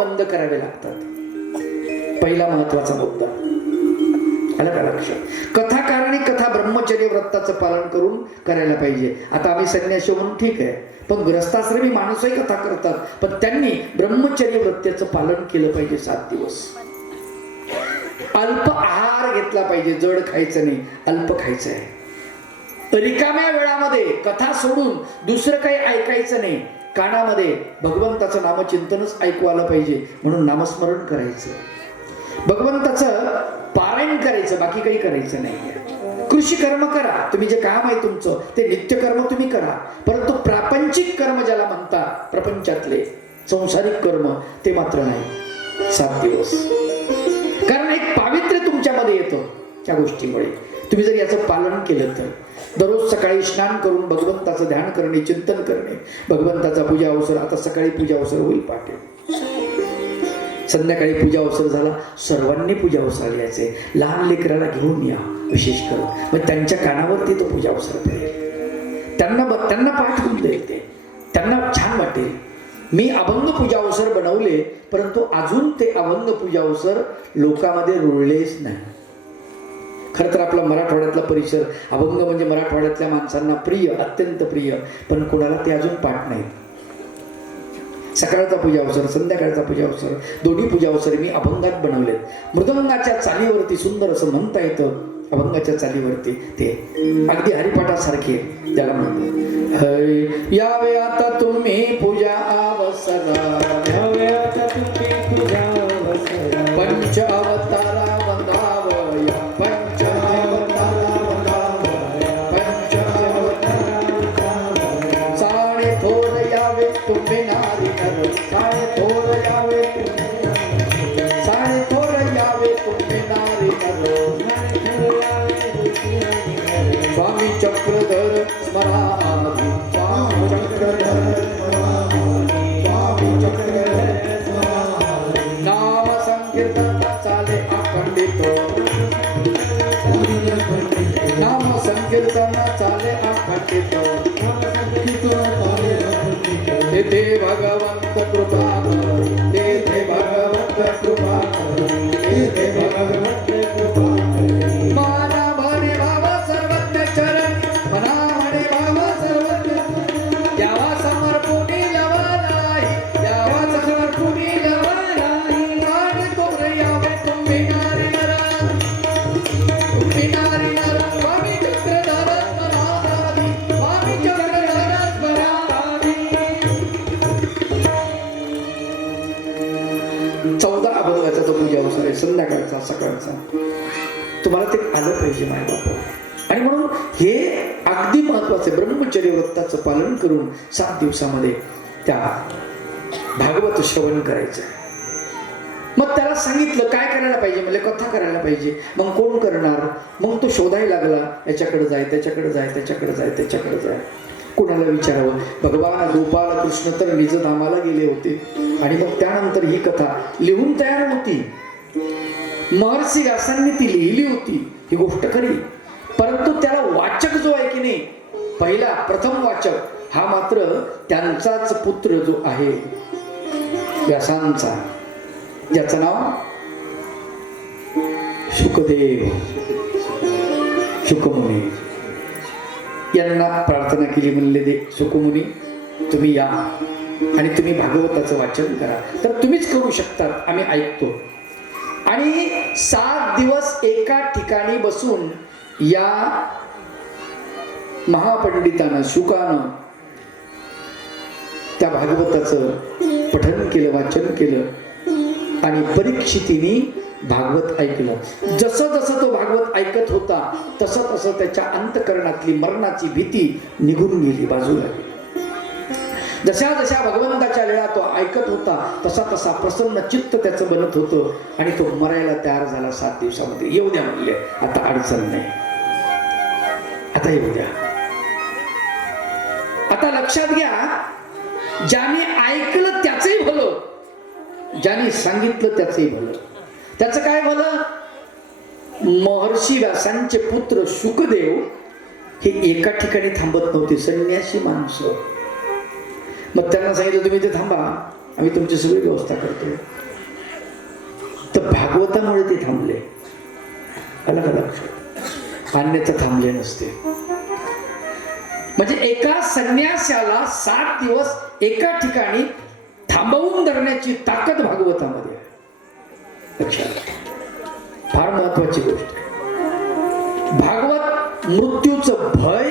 बंद करावे लागतात. पहिला महत्त्वाचा मुद्दा. आलं का लक्षात कथा ब्रह्मचर्य व्रताचं पालन करून करायला पाहिजे. आता आम्ही संन्याशी म्हणून ठीक आहे. पण ग्रस्ताश्रमी माणूसही कथा करतात. पण त्यांनी ब्रह्मचर्य व्रत्याचं पालन केलं पाहिजे सात दिवस. अल्प आहार घेतला पाहिजे. जड खायचं नाही. अल्प खायचं आहे. रिकाम्या वेळामध्ये कथा सोडून दुसरं काही ऐकायचं नाही. कानामध्ये भगवंताचं नामचिंतनच ऐकू आलं पाहिजे म्हणून नामस्मरण करायचं. भगवंताचं पारायण करायचं बाकी काही करायचं नाही. कृषी कर्म करा. तुम्ही जे काम आहे तुमचं ते नित्यकर्म तुम्ही करा. परंतु प्रापंचिक कर्म ज्याला म्हणता प्रपंचातले संसारिक कर्म ते मात्र नाही. सात दिवस. कारण एक पावित्र्य तुमच्यामध्ये येतं त्या गोष्टीमुळे. तुम्ही जर याचं पालन केलं तर. दररोज सकाळी स्नान करून भगवंताचं ध्यान करणे चिंतन करणे. भगवंताचा पूजा अवसर आता सकाळी पूजा अवसर होईल पाठे संध्याकाळी पूजा अवसर झाला सर्वांनी पूजा अवसर घ्यायचे. लहान लेकराला घेऊन या विशेष करून. मग त्यांच्या कानावरती तो पूजा अवसर पडेल. त्यांना ब- त्यांना पाठ होऊन जाईल ते. त्यांना छान वाटेल. मी अभंग पूजा अवसर बनवले परंतु अजून ते अभंग पूजा अवसर लोकांमध्ये रुळलेच नाही. खरं तर आपला मराठवाड्यातला परिसर अभंग म्हणजे मराठवाड्यातल्या माणसांना प्रिय अत्यंत प्रिय पण कोणाला ते अजून पाठ नाहीत. सकाळचा पूजा अवसर संध्याकाळचा पूजा अवसर दोन्ही पूजा अवसर मी अभंगात बनवलेत. मृदंगाच्या चालीवरती सुंदर असं म्हणता येतं अभंगाच्या चालीवरती ते अगदी हरिपाठासारखे त्याला म्हणतो यावे आता तुम्ही पूजा अवसरा नाम संकीर्तन चाले अखंडित तेथे भगवंत कृपा. तेथे भगवंत कृपा. तुम्हाला ते आलं पाहिजे माझ्या आणि म्हणून हे अगदी महत्वाचं ब्रह्मचर्य व्रताचं पालन करून सात दिवसामध्ये त्या भागवत श्रवण करायचं. मग त्याला सांगितलं काय करायला पाहिजे? म्हणजे कथा करायला पाहिजे. मग कोण करणार? मग तो शोधायला लागला याच्याकडे जाय त्याच्याकडे जाय त्याच्याकडे जाय त्याच्याकडे जाय. कुणाला विचारावं? भगवान गोपाळ कृष्ण तर निज धामाला गेले होते. आणि मग त्यानंतर ही कथा लिहून तयार होती. महर्षी व्यासांनी ती लिहिली होती ही गोष्ट खरी. परंतु त्याला वाचक जो आहे की नाही पहिला प्रथम वाचक हा मात्र त्यांचाच पुत्र जो आहे व्यासांचा. ज्याचं नाव? सुखदेव. सुखमुनी. यांना प्रार्थना केली म्हणले दे सुखमुनी तुम्ही या. आणि तुम्ही भागवताचं वाचन करा. तर तुम्हीच करू शकतात आम्ही ऐकतो. आणि सात दिवस एका ठिकाणी बसून या महापंडितानं शुकानं त्या भागवताचं पठन केलं वाचन केलं आणि परीक्षितीने भागवत ऐकलं. जसं जसं तो भागवत ऐकत होता तसं तसं त्याच्या अंतकरणातली मरणाची भीती निघून गेली बाजूला. जशा जशा भगवंताच्या वेळा तो ऐकत होता तसा तसा प्रसन्न चित्त त्याचं बनत होतं आणि तो मरायला तयार झाला सात दिवसामध्ये. येऊ द्या म्हणले आता अडचण नाही. आता येऊ द्या. आता लक्षात घ्या ज्याने ऐकलं त्याचंही भलं. ज्याने सांगितलं त्याचही भलं. त्याचं काय भलं? महर्षी व्यासांचे पुत्र शुकदेव हे एका ठिकाणी थांबत नव्हते. संन्यासी माणसं. मग त्यांना सांगितलं तुम्ही ते थांबा. आम्ही तुमची सगळी व्यवस्था करतो. तर भागवतामुळे ते थांबले. आलं का अन्यथा थांबले नसते. म्हणजे एका संन्यासाला सात दिवस एका ठिकाणी थांबवून धरण्याची ताकद भागवतामध्ये आहे. लक्षात फार महत्वाची गोष्ट. भागवत मृत्यूचं भय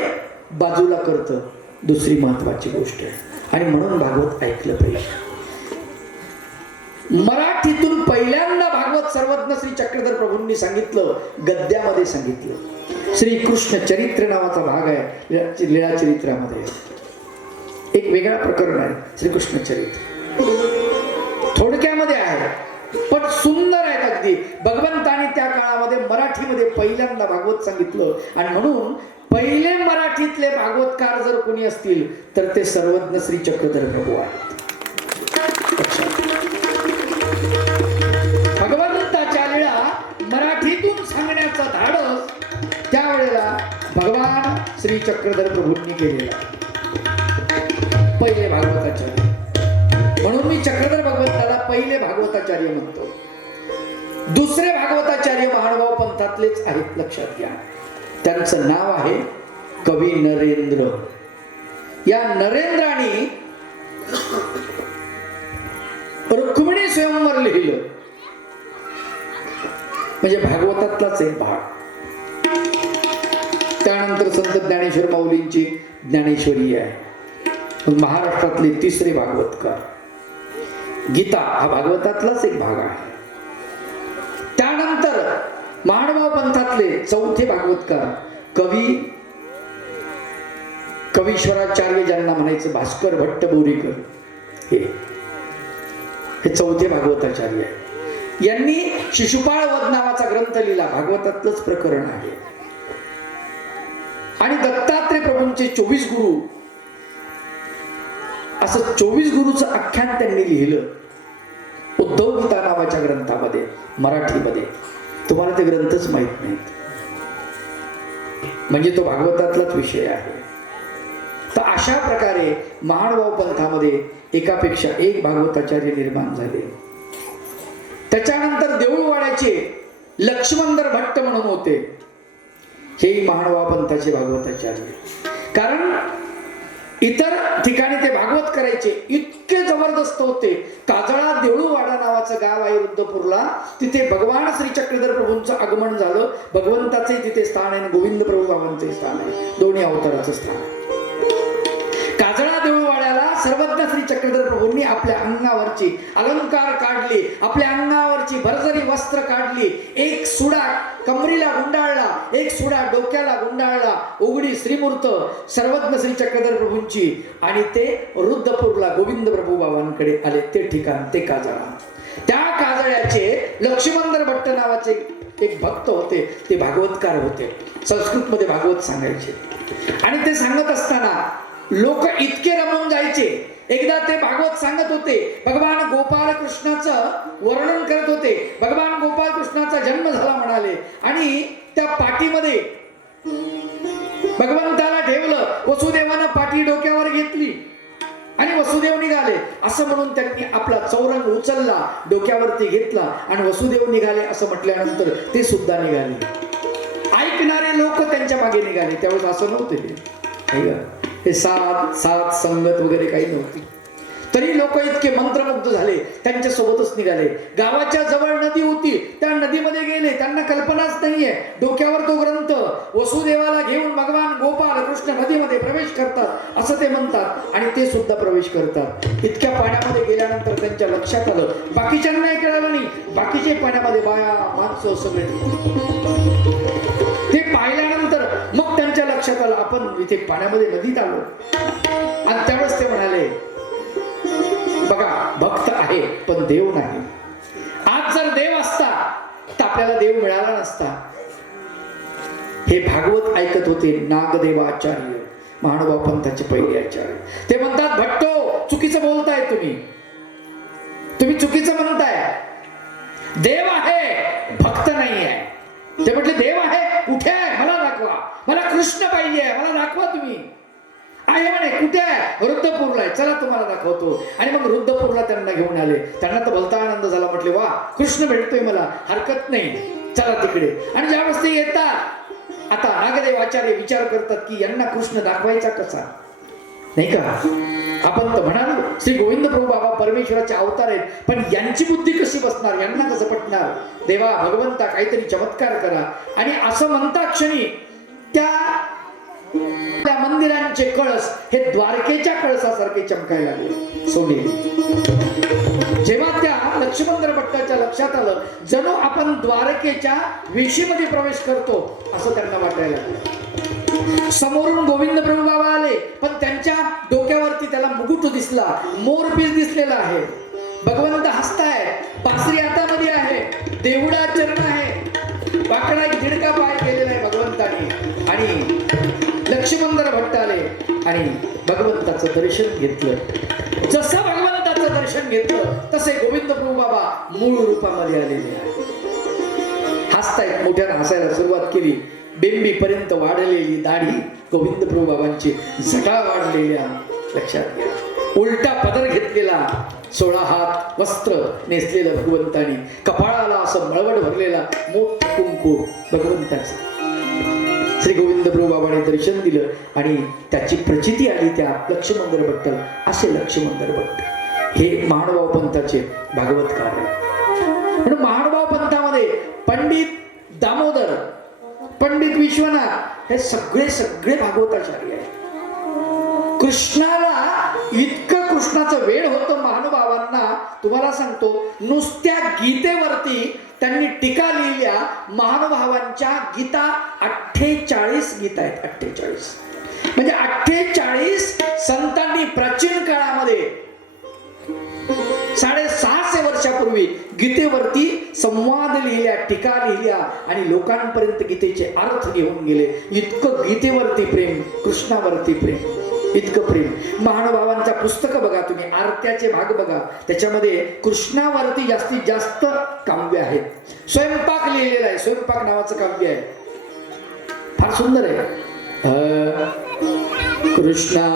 बाजूला करतं. दुसरी महत्वाची गोष्ट आहे. आणि म्हणून भागवत ऐकलं पाहिजे मराठीतून पहिल्यांदा भागवत सर्वज्ञ श्री चक्रधर प्रभूंनी सांगितलं गद्यामध्ये सांगितलं. श्री कृष्ण चरित्र नावाचा भाग आहे लीळा- चरित्रामध्ये. एक वेगळा प्रकरण आहे श्रीकृष्ण चरित्र. थोडक्यामध्ये आहे पण सुंदर आहेत अगदी. भगवंताने त्या काळामध्ये मराठीमध्ये पहिल्यांदा भागवत सांगितलं. आणि म्हणून पहिले मराठीतले भागवतकार जर कोणी असतील तर ते सर्वज्ञ श्री चक्रधर प्रभू आहेत. भगवंताच्या वेळा मराठीतून सांगण्याचा धाडस त्यावेळेला भगवान श्री चक्रधर प्रभूंनी केलेला पहिले भागवताचार्य. म्हणून मी चक्रधर भगवंताला पहिले भागवताचार्य म्हणतो. दुसरे भागवताचार्य महानुभाव पंथातलेच आहेत लक्षात घ्या. त्यांचं नाव आहे कवी नरेंद्र. या नरेंद्राने रुक्मिणी स्वयंवर लिहिलं. म्हणजे भागवतातलाच एक भाग. त्यानंतर संत ज्ञानेश्वर माऊलींची ज्ञानेश्वरी आहे. महाराष्ट्रातले तिसरे भागवतकार. गीता हा भागवतातलाच एक भाग आहे. पंथातले चौथे भागवतकार कवी कवीश्वराचार्य ज्यांना म्हणायचं भास्कर भट्ट बोरीकर हे हे चौथे भागवताचार्य आहे यांनी शिशुपाळ वध नावाचा ग्रंथ लिहिला. भागवतातलंच प्रकरण आहे. आणि दत्तात्रय प्रभूंचे चोवीस गुरु असं चोवीस गुरुचं आख्यान त्यांनी लिहिलं. उद्धव गीता नावाच्या ग्रंथामध्ये मराठीमध्ये. तुम्हाला ते ग्रंथच माहीत नाहीत. म्हणजे तो भागवतातलाच विषय आहे. तर अशा प्रकारे महाडभाव पंथामध्ये एकापेक्षा एक भागवताचार्य निर्माण झाले. त्याच्यानंतर देऊळवाड्याचे लक्ष्मणधर भट्ट म्हणून होते. हेही महानुभाव पंथाचे भागवताचार्य. कारण इतर ठिकाणी ते भागवत करायचे. इतके जबरदस्त होते. काजळा देऊळवाडा नावाचं गाव आहे रुद्रपूरला. तिथे भगवान श्री चक्रधर प्रभूंचं आगमन झालं. भगवंताचे तिथे स्थान आहे आणि गोविंद प्रभू बाबांचे स्थान आहे. दोन्ही अवताराचं स्थान आहे. काजळा देऊळवाड्याला सर्वज्ञ श्री चक्रधर तुम्ही आपल्या अंगावरची अलंकार काढले आपल्या अंगावरची भरजरी वस्त्र काढली एक सुडा कमरीला गुंडाळला एक सुडा डोक्याला गुंडाळला उघडी श्रीमूर्त सर्वज्ञ श्री चक्रधर प्रभूंची आणि ते रुद्रपूरला गोविंद प्रभू बाबांकडे आले. ते ठिकाण ते काजळा. त्या काजळ्याचे लक्ष्मणधर भट्ट नावाचे एक भक्त होते ते भागवतकार होते. संस्कृतमध्ये भागवत सांगायचे. आणि ते सांगत असताना लोक इतके रमून जायचे. एकदा ते भागवत सांगत होते भगवान गोपाल कृष्णाचं वर्णन करत होते. भगवान गोपाल कृष्णाचा जन्म झाला म्हणाले. आणि त्या पाठीमध्ये भगवंताला ठेवलं वसुदेवानं पाठी डोक्यावर घेतली. आणि वसुदेव निघाले. असं म्हणून त्यांनी आपला चौरंग उचलला डोक्यावरती घेतला आणि वसुदेव निघाले असं म्हटल्यानंतर ते सुद्धा निघाले. ऐकणारे लोक त्यांच्या मागे निघाले. त्यावेळेस असं नव्हते ते. हे सात सात संगत वगैरे काही नव्हती. तरी लोक इतके मंत्रमुग्ध झाले त्यांच्या सोबतच निघाले. गावाच्या जवळ नदी होती त्या नदीमध्ये गेले. त्यांना कल्पनाच नाहीये. डोक्यावर तो ग्रंथ वसुदेवाला घेऊन भगवान गोपाल कृष्ण नदीमध्ये प्रवेश करतात असं ते म्हणतात. आणि ते सुद्धा प्रवेश करतात. इतक्या पाण्यामध्ये गेल्यानंतर त्यांच्या लक्षात आलं बाकीच्यांना कळालं नाही. बाकीचे पाण्यामध्ये बाया माणसं सगळे. आपण इथे पाण्यामध्ये नदीत आलो. आणि त्यावेळेस ते म्हणाले बघा भक्त आहे पण देव नाही. आज जर देव असता तर आपल्याला देव मिळाला नसता. हे भागवत ऐकत होते नागदेवाचार्य महानुभाव पंथाचे पहिले आचार्य. ते म्हणतात भट्टो चुकीचं बोलताय तुम्ही. तुम्ही चुकीचं म्हणताय. देव आहे भक्त नाही आहे ते म्हटले देव आहे कुठे आहे? मला दाखवा. मला कृष्ण पाहिजे मला दाखवा तुम्ही. आहे म्हणे कुठे आहे? वृद्धपूरला आहे. चला तुम्हाला दाखवतो. आणि मग वृद्धपूरला त्यांना घेऊन आले. त्यांना तर भलता आनंद झाला. म्हटले वा कृष्ण भेटतोय मला. हरकत नाही. चला तिकडे. आणि ज्यावेळेस ते येतात आता नागदेव आचार्य विचार करतात की यांना कृष्ण दाखवायचा कसा? नाही का? आपण तर म्हणालो श्री गोविंद प्रभू बाबा परमेश्वराचे अवतार आहेत. पण यांची बुद्धी कशी बसणार? यांना कसं पटणार? देवा भगवंता काहीतरी चमत्कार करा. आणि असं म्हणता क्षणी त्या त्या मंदिरांचे कळस हे द्वारकेच्या कळसासारखे चमकायला लागले. सोने लक्ष्मणधर भट्टाच्या लक्षात आलं जणू आपण द्वारकेच्या वेशीमध्ये प्रवेश करतो असं त्यांना वाटायला लागलं. समोरून गोविंद प्रभू बाबा आले पण त्यांच्या डोक्यावरती त्याला मुकुट दिसला मोरपीस दिसलेला आहे. भगवंत हसताय बासरी हातामध्ये आहे देवडा चरण आहे. वाकडा एक झिडका पाय केलेला आहे भगवंताने. आणि लक्ष्मणधर भट्ट आले आणि भगवंताचं दर्शन घेतलं. जसं भगवंत दर्शन घेतलं तसे गोविंद प्रभू बाबा मूळ रूपामध्ये आलेले आहे हसतायत मोठ्यानं हसायला सुरुवात केली. बेंबी पर्यंत वाढलेली दाढी गोविंद प्रभू बाबांची झटा वाढलेल्या लक्षात घ्या. उलटा पदर घेतलेला सोळा हात वस्त्र नेसलेलं भगवंतानी कपाळाला असं मळवड भरलेला मोठ कुंकू भगवंताचं. श्री गोविंद प्रभू बाबाने दर्शन दिलं आणि त्याची प्रचिती आली त्या लक्ष्मंदर भट्ट असे लक्ष्मंदर भट्ट हे महानुभाव पंथाचे भागवत कार्य म्हणून महानुभाव पंथामध्ये पंडित दामोदर पंडित विश्वनाथ हे सगळे सगळे भागवताचार्य आहेत. कृष्णाला इतकं कृष्णाचं वेळ होतं महानुभावांना तुम्हाला सांगतो नुसत्या गीतेवरती त्यांनी टीका लिहिल्या महानुभावांच्या गीता अठ्ठेचाळीस गीता आहेत अठ्ठेचाळीस. म्हणजे अठ्ठेचाळीस साडेसहाशे वर्षापूर्वी गीतेवरती संवाद लिहिल्या टीका लिहिल्या आणि लोकांपर्यंत गीतेचे अर्थ घेऊन गेले. इतकं गीतेवरती प्रेम कृष्णावरती प्रेम इतकं प्रेम. महानुभावांचा पुस्तक बघा तुम्ही आरत्याचे भाग बघा. त्याच्यामध्ये कृष्णावरती जास्तीत जास्त काव्य आहेत. स्वयंपाक लिहिलेला आहे स्वयंपाक नावाचं काव्य आहे. फार सुंदर आहे. कृष्णा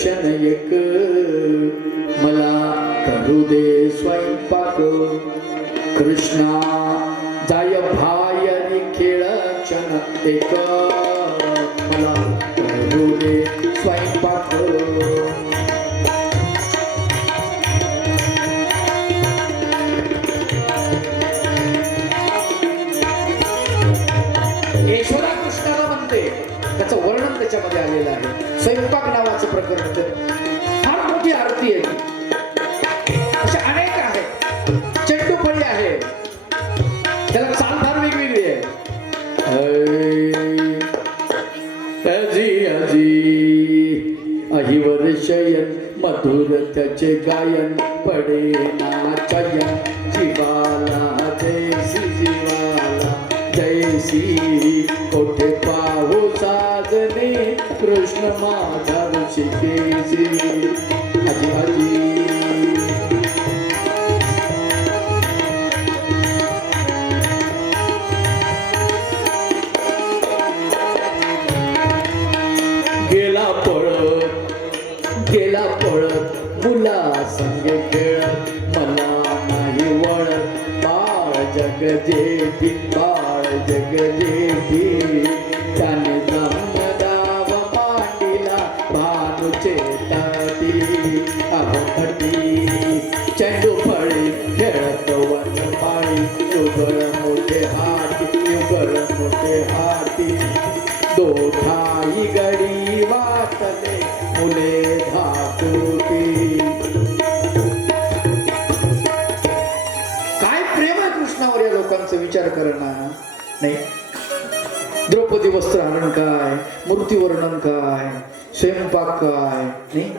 खेळ क्षण एक मला करू दे स्वयंपाक. कृष्णा जाय भाय खेळ क्षण एक. मला गेला पळत मुला संग खेळत मला नाही वळत, बाळ जग जेबी बाळ जग जेबी त्याने ब्रह्मदाव मांडिला भानुचे ताटी अवघटी चेंडू फळी खेळत वन पाळी युगळ मोठे हाती युगळ मोठे हाती. दोघाही गडी वाचले फुले धातुकी. काय प्रेम आहे कृष्णावर या लोकांचा? विचार करणार नाही. द्रौपदी वस्त्रहरण काय? मूर्तीवर्णन काय? स्वयंपाक काय? नाही.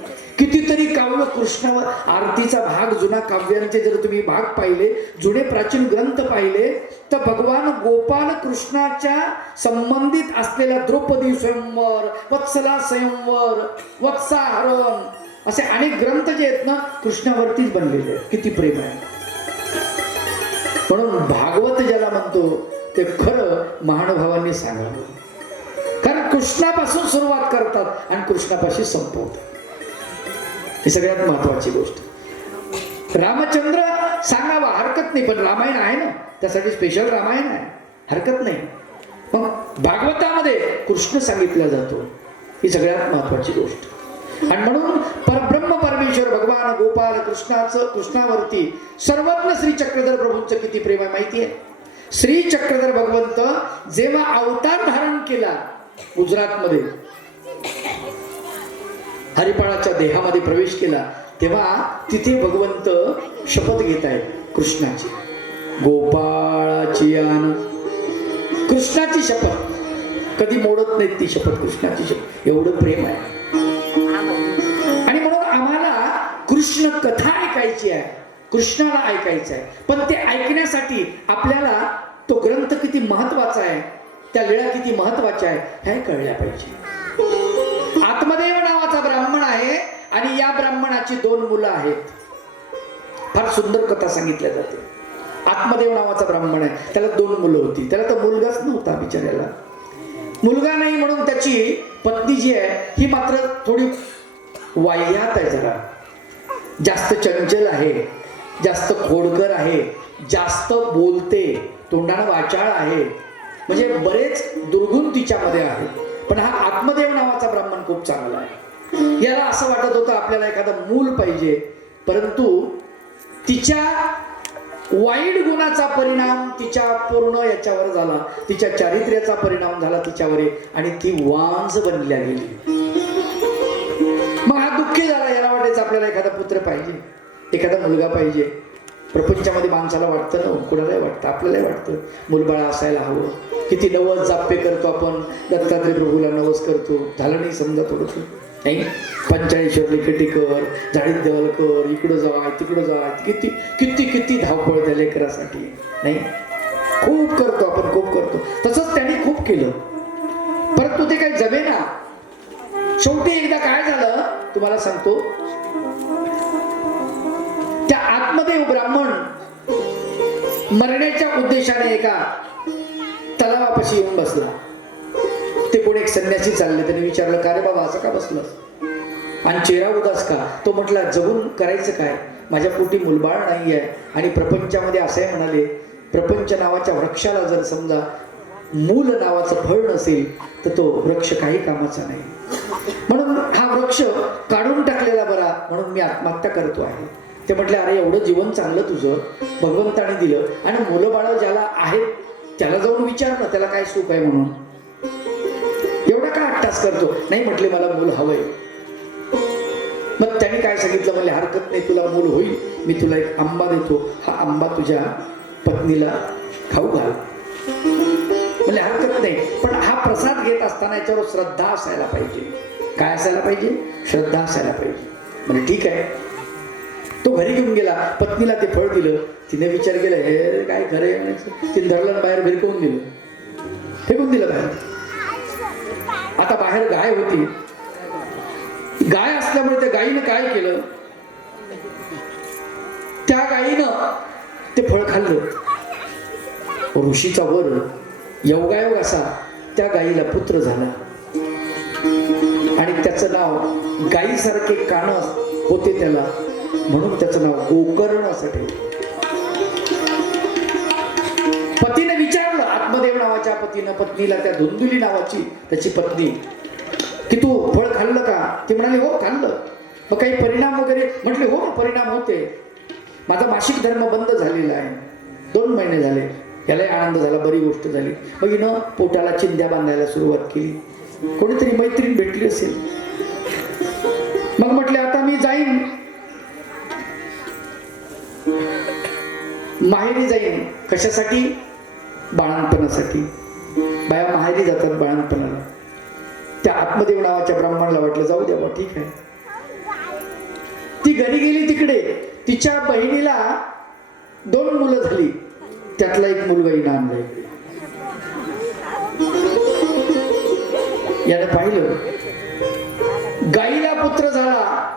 कृष्णावर आरतीचा भाग जुना काव्यांचे जर तुम्ही भाग पाहिले जुने प्राचीन ग्रंथ पाहिले तर भगवान गोपाल कृष्णाच्या संबंधित असलेल्या द्रौपदी स्वयंवर वत्सला स्वयंवर वत्साहरण असे अनेक ग्रंथ जे आहेत ना कृष्णावरतीच बनलेले आहेत. किती प्रेम आहे. म्हणून भागवत ज्याला म्हणतो ते खरं महानुभावांनी सांगावं. कारण कृष्णापासून सुरुवात करतात आणि कृष्णापाशी संपवतात. ही सगळ्यात महत्वाची गोष्ट. रामचंद्र सांगावा हरकत नाही पण रामायण आहे ना त्यासाठी स्पेशल रामायण आहे. हरकत नाही. मग भागवतामध्ये कृष्ण सांगितला जातो. ही सगळ्यात महत्वाची गोष्ट. आणि म्हणून परब्रह्म परमेश्वर भगवान गोपाल कृष्णाचं कृष्णावरती सर्वज्ञ श्री चक्रधर प्रभूंचं किती प्रेम आहे माहिती आहे श्री चक्रधर भगवंत जेव्हा अवतार धारण केला गुजरातमध्ये हरिपाळाच्या देहामध्ये प्रवेश केला तेव्हा तिथे भगवंत शपथ घेत आहेत कृष्णाची. गोपाळाची आन कृष्णाची शपथ. कधी मोडत नाहीत ती शपथ कृष्णाची शपथ. एवढं प्रेम आहे. आणि म्हणून आम्हाला कृष्ण कथा ऐकायची आहे. कृष्णाला ऐकायचं आहे. पण ते ऐकण्यासाठी आपल्याला तो ग्रंथ किती महत्त्वाचा आहे त्या वेळा किती महत्त्वाच्या आहे हे कळल्या पाहिजे. आत्मदेव नावाचा ब्राह्मण आहे आणि या ब्राह्मणाची दोन मुलं आहेत. फार सुंदर कथा सांगितल्या जाते. आत्मदेव नावाचा ब्राह्मण आहे. त्याला दोन मुलं होती. त्याला तर मुलगाच नव्हता बिचाऱ्याला. मुलगा नाही म्हणून त्याची पत्नी जी आहे ही मात्र थोडी वाह्यात आहे जरा. जास्त चंचल आहे जास्त खोडकर आहे जास्त बोलते तोंडानं वाचाळ आहे. म्हणजे बरेच दुर्गुण तिच्यामध्ये आहेत. पण हा आत्मदेव नावाचा ब्राह्मण खूप चांगला आहे. याला असं वाटत होतं आपल्याला एखादं मूल पाहिजे परंतु तिच्या वाईट गुणाचा परिणाम तिच्या पूर्ण याच्यावर झाला तिच्या चारित्र्याचा परिणाम झाला तिच्यावर आणि ती वांज बनल्या गेली. मग हा दुःखी झाला याला वाटायचं आपल्याला एखादा पुत्र पाहिजे एखादा मुलगा पाहिजे प्रपंचामध्ये माणसाला वाटतं ना कुणालाही वाटतं आपल्यालाही वाटतं. मुलबाळ असायला हवं. किती नवस जाप्पे करतो आपण. दत्तात्रय प्रभूला नवस करतो. झालं नाही समजा थोडंसं. नाही? पंचाळेश्वर लिखटीकर झाडीत देवलकर इकडं जावा तिकडं जावा किती किती किती धावपळ त्या लेकरासाठी. नाही? खूप करतो आपण खूप करतो. तसंच त्यांनी खूप केलं. परंतु ते काही जमेना. शेवटी एकदा काय झालं? तुम्हाला सांगतो. आत्मदेव ब्राह्मण मरण्याच्या उद्देशाने एका तलावापाशी येऊन बसला. ते कोण एक संन्यासी चालले त्याने विचारलं का रे बाबा असं का बसलं आणि चेहरा उदास का? तो म्हटला जगून करायचं काय? माझ्या पोटी मुलबाळ नाही आहे आणि प्रपंचामध्ये असे म्हणाले प्रपंच नावाच्या वृक्षाला जर समजा मूल नावाचं फळ नसेल तर तो वृक्ष काही कामाचा नाही. म्हणून हा वृक्ष काढून टाकलेला बरा म्हणून मी आत्महत्या करतो आहे. ते म्हटले अरे एवढं जीवन चांगलं तुझं. भगवंताने दिलं. आणि मुलं बाळ ज्याला आहेत त्याला जाऊन विचार ना त्याला काय सुख आहे म्हणून? एवढा का अट्टास करतो? नाही म्हटले मला मूल हवंय. मग त्यांनी काय सांगितलं? म्हणले हरकत नाही तुला मूल होईल. मी तुला एक आंबा देतो. हा आंबा तुझ्या पत्नीला खाऊ घाल. म्हणजे हरकत नाही. पण हा प्रसाद घेत असताना याच्यावर श्रद्धा असायला पाहिजे. काय असायला पाहिजे? श्रद्धा असायला पाहिजे. म्हणजे ठीक आहे. तो घरी घेऊन गेला. पत्नीला ते फळ दिलं. तिने विचार केला हे काय खरं आहे तिने धरलं बाहेर भिरकवून दिलं. फेकून दिलं बाहेर. आता बाहेर गाय होती. गाय असल्यामुळे त्या गायीनं काय केलं? त्या गायीनं ते फळ खाल्लं. ऋषीचा वर योगायोग असा त्या गायीला पुत्र झाला. आणि त्याचं नाव गायीसारखे कान होते त्याला. म्हणून त्याचं नाव गोकर्ण असं ठेवलं पतीने विचारलं आत्मदेव नावाच्या पतीनं पत्नीला त्या धुंदुली नावाची त्याची पत्नी की तू फळ खाल्लं का? ते म्हणाले हो खाल्लं. मग काही परिणाम वगैरे? म्हटले हो परिणाम होते. माझा मासिक धर्म बंद झालेला आहे. दोन महिने झाले. यालाही आनंद झाला बरी गोष्ट झाली. मग हिनं पोटाला चिंध्या बांधायला सुरुवात केली. कोणीतरी मैत्रीण भेटली असेल. मग म्हटले माहेरी जाईन. कशासाठी? बाळणपणासाठी बाया माहेरी जातात बाळणपणाला त्या आत्मदेव नावाच्या ब्राह्मणाला वाटलं जाऊ द्या बा ठीक आहे. ती घरी गेली तिकडे. तिच्या बहिणीला दोन मुलं झाली. त्यातला एक मुलगा इनाम जाईल याने पाहिलं. गाईला पुत्र झाला.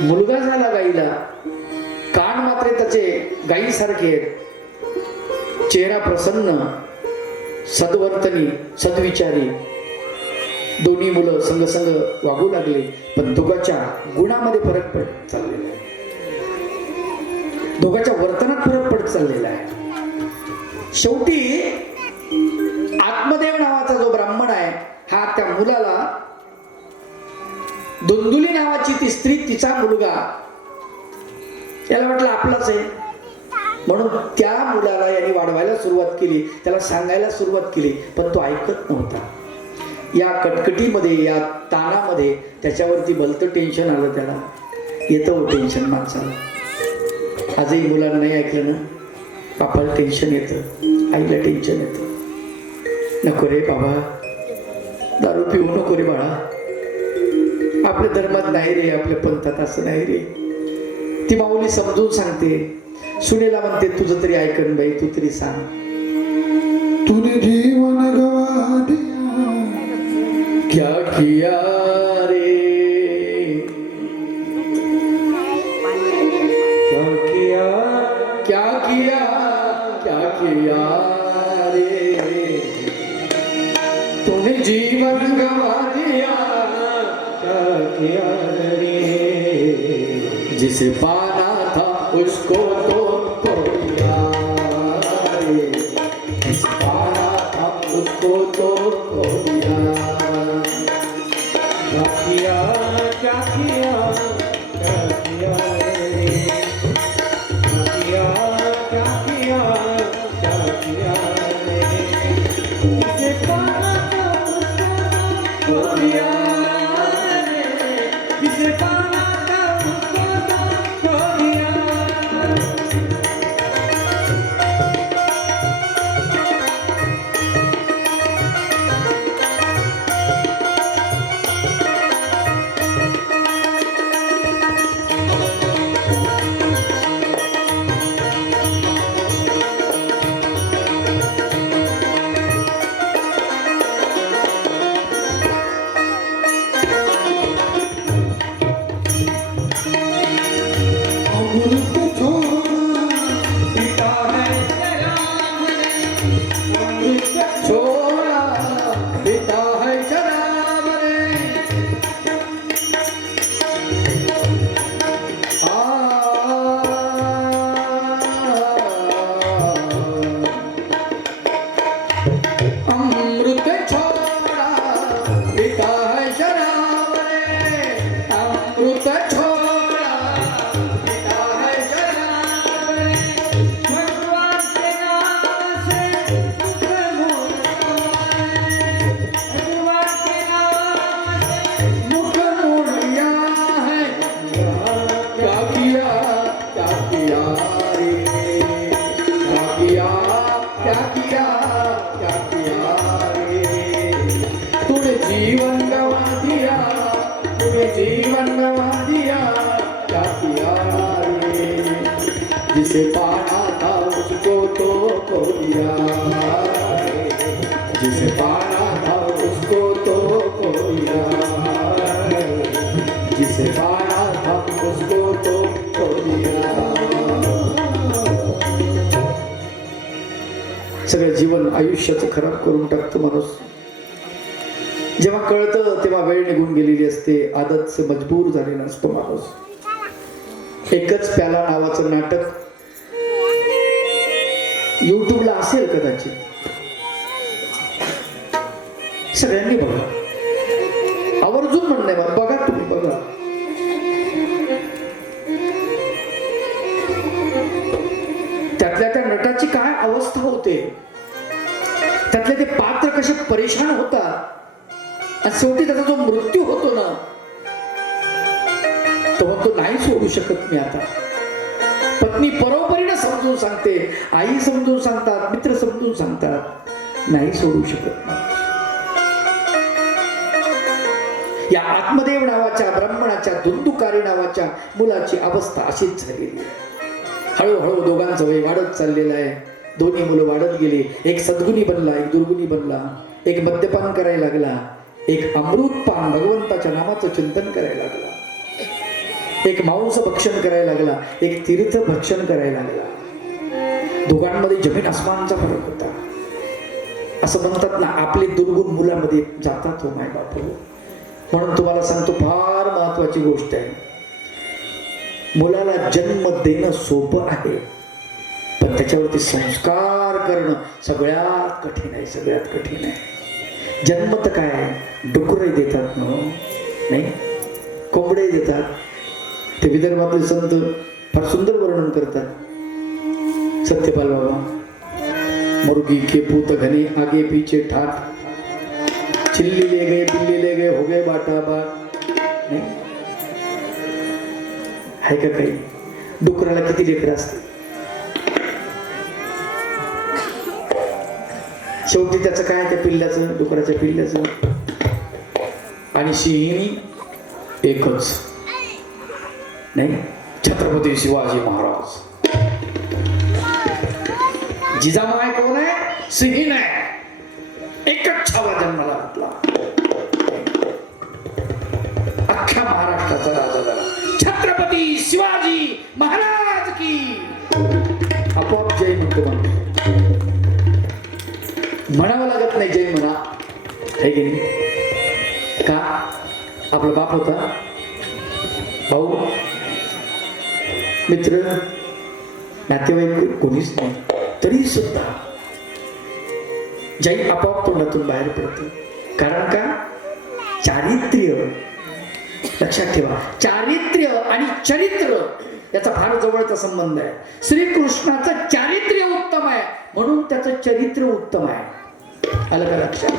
मुलगा झाला गाईला. कान आहेत. चेहरा प्रसन्न सद्वर्तनी सद्विचारी. दोन्ही मुलं संग संग वागू लागले पण दोघांच्या गुणामध्ये फरक पडत चाललेला आहे. दोघांच्या वर्तनात फरक पडत चाललेला आहे. शेवटी आत्मदेव नावाचा जो ब्राह्मण आहे हा त्या मुलाला दुंदुली नावाची ती स्त्री तिचा मुलगा त्याला वाटलं आपलाच आहे. म्हणून त्या मुलाला यांनी वाढवायला सुरुवात केली त्याला सांगायला सुरुवात केली पण तो ऐकत नव्हता. या कटकटीमध्ये या ताणामध्ये त्याच्यावरती भलतं टेन्शन आलं त्याला. येतं हो टेन्शन माणसाला. आजही मुलांना नाही ऐकलं ना? बापाला टेन्शन येतं. आईला टेन्शन येतं. नको रे बाबा. दारू पिऊ नको रे बाळा. आपल्या धर्मात नाही रे आपल्या पंथात असं नाही रे. ती माऊली समजून सांगते सुनेला म्हणते तुझं तरी ऐकन बाई तू तरी सांग. तूने जीवन गवा दिया क्या किया रे? क्या किया क्या किया क्या किया रे? तूने जीवन गवा दिया क्या किया रे? जिसे पाना था उसको प्याला नावाचं नाटक युट्यूबला असेल कदाचित. सगळ्यांनी बघा. आवर्जून म्हणणे बघा तुम्ही बघा. त्यातल्या त्या नटाची काय अवस्था होते? त्यातले ते पात्र कसे परेशान होतात? आणि शेवटी त्याचा जो मृत्यू होतो ना तो म्हणतो नाही सोडू शकत मी आता. पत्नी परोपरीनं समजून सांगते. आई समजून सांगतात मित्र समजून सांगतात. नाही सोडू शकत. या आत्मदेव नावाच्या ब्राह्मणाच्या धुंदुकारी नावाच्या मुलाची अवस्था अशीच झालेली आहे. हळूहळू दोघांचं वय वाढत चाललेलं आहे. दोन्ही मुलं वाढत गेली. एक सद्गुणी बनला एक दुर्गुणी बनला. एक मद्यपान करायला लागला. एक अमृतपान भगवंताच्या नामाचं चिंतन करायला लागला. एक मांस भक्षण करायला लागला एक तीर्थ भक्षण करायला लागला. दोघांमध्ये जमीन आसमानचा फरक होता. असं म्हणतात ना आपले दुर्गुण मुलामध्ये जातात हो माय बापू हो. म्हणून तुम्हाला सांगतो फार महत्वाची गोष्ट आहे. मुलाला जन्म देणं सोपं आहे पण त्याच्यावरती संस्कार करणं सगळ्यात कठीण आहे सगळ्यात कठीण आहे. जन्म तर काय डुकरही देतात ना नाही? कोंबडे देतात ते विदर्भातले संत फार सुंदर वर्णन करतात. सत्यपाल बाबा मुर्गी के पूत घने आगे पीछे ठाट चिल्ली ले गए दिल्ली ले गए हो गए बाटा बाट नाही? आहे का काही? डुकराला किती लेकर असते शेवटी त्याचं काय त्या पिल्ल्याचं? डुकराच्या पिल्ल्याचं? आणि शिहिणी एकच. नाही छत्रपती शिवाजी महाराज. जिजामाय कोण आहे? सिंहीण आहे एकच छावा जन्माला घातला अख्ख्या महाराष्ट्राचा राजा झाला. छत्रपती शिवाजी महाराज की. आपोआप जय म्हणतो म्हणतो म्हणावं लागत नाही जय म्हणा. हे की नाही? का? आपला बाप होता? भाऊ? मित्र नातेवाईक कोणीच नाही तरी सुद्धा जाई आपोआप तोंडातून बाहेर पडते. कारण का? चारित्र्य. लक्षात ठेवा. चारित्र्य आणि चरित्र याचा फार जवळचा संबंध आहे. श्रीकृष्णाचं चारित्र्य उत्तम आहे म्हणून त्याचं चरित्र उत्तम आहे. आलं का लक्षात?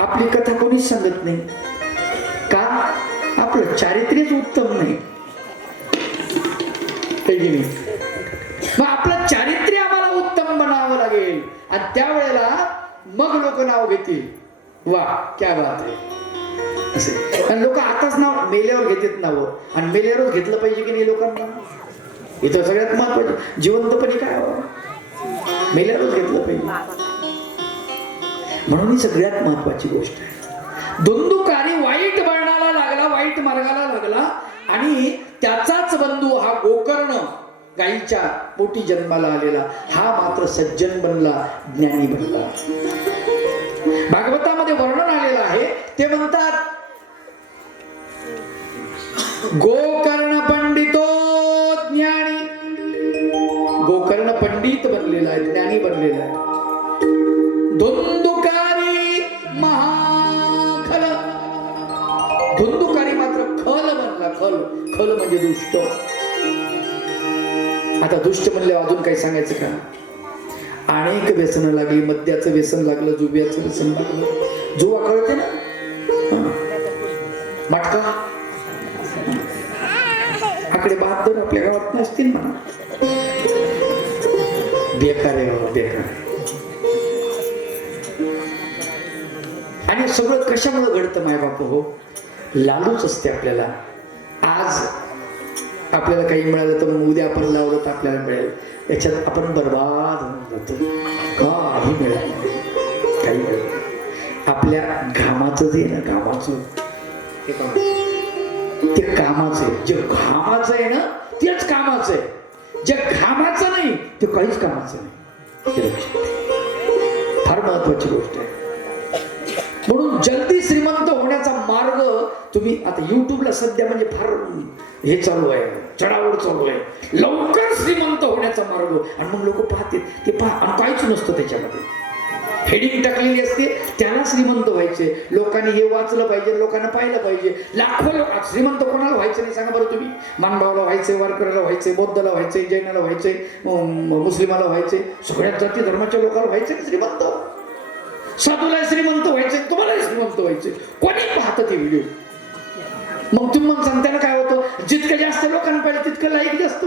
आपली कथा कोणीच सांगत नाही. का? आपलं चारित्र्यच उत्तम नाही. हे की नाही? मग आपलं चारित्र्य आम्हाला उत्तम बनावं लागेल. आणि त्यावेळेला मग लोक नाव घेतील. वा क्या बात आहे. असे. आणि लोक आताच नाव मेल्यावर घेतात नाव. आणि मेल्यावरच घेतलं पाहिजे की नाही लोकांना? इथं सगळ्यात महत्वाचं. जिवंतपणे काय हवं मेल्यावरच घेतलं पाहिजे. म्हणून ही सगळ्यात महत्वाची गोष्ट आहे. धुंदुकारी वाईट वर्णाला लागला वाईट मार्गाला लागला. आणि त्याचाच बंधू हा गोकर्ण गाईच्या पोटी जन्माला आलेला. हा मात्र सज्जन बनला ज्ञानी बनला. भागवतामध्ये वर्णन आलेलं आहे. ते म्हणतात गोकर्ण पंडितो ज्ञानी. गोकर्ण पंडित बनलेला आहे ज्ञानी बनलेला आहे. दोन खल म्हणजे दुष्ट. आता दुष्ट म्हणले अजून काही सांगायचं का? अनेक व्यसन लागली मद्याचं व्यसन लागलं जुब्याचं व्यसन लागलं. जुवा कळते ना? मटका? आकडे बहात्तर आपल्या गावात नसतील म्हणा. बेकार आहे बेकार आणि सगळं कशामुळे घडतं माय बाप हो? लालूच असते आपल्याला. आपल्याला काही मिळालं तर उद्या आपण लावलं तर आपल्याला मिळेल. याच्यात आपण बर्बाद होऊन जातो. काही मिळालं काही मिळत आपल्या घामाचं जे ना घामाचं ते ते कामाचं आहे. जे घामाचं आहे ना तेच कामाचं आहे. जे घामाचं नाही ते काहीच कामाचं नाही. फार महत्वाची गोष्ट आहे. म्हणून जल्दी तुम्ही आता युट्यूबला सध्या म्हणजे फार हे चालू आहे चढावड चालू आहे. लवकर श्रीमंत होण्याचा मार्ग. आणि मग लोक पाहते ते पहा आणि काहीच नसतं त्याच्यामध्ये. हेडिंग टाकलेली असते त्याला श्रीमंत व्हायचे. लोकांनी हे वाचलं पाहिजे लोकांना पाहिलं पाहिजे. लाखो लोक श्रीमंत कोणाला व्हायचं नाही सांगा बरं तुम्ही. मानभावला व्हायचे वारकऱ्याला व्हायचे बौद्धाला व्हायचे जैनाला व्हायचे मुस्लिमाला व्हायचे सगळ्या जाती धर्माच्या लोकांना व्हायचे ना श्रीमंत? साधूला श्रीमंत व्हायचे तुम्हालाही श्रीमंत व्हायचे कोणी पाहतं ते व्हिडिओ मग तुम्ही मग सांगताना काय होतं? जितकं जास्त लोकांना पाहिजे तितकं लाईक जास्त.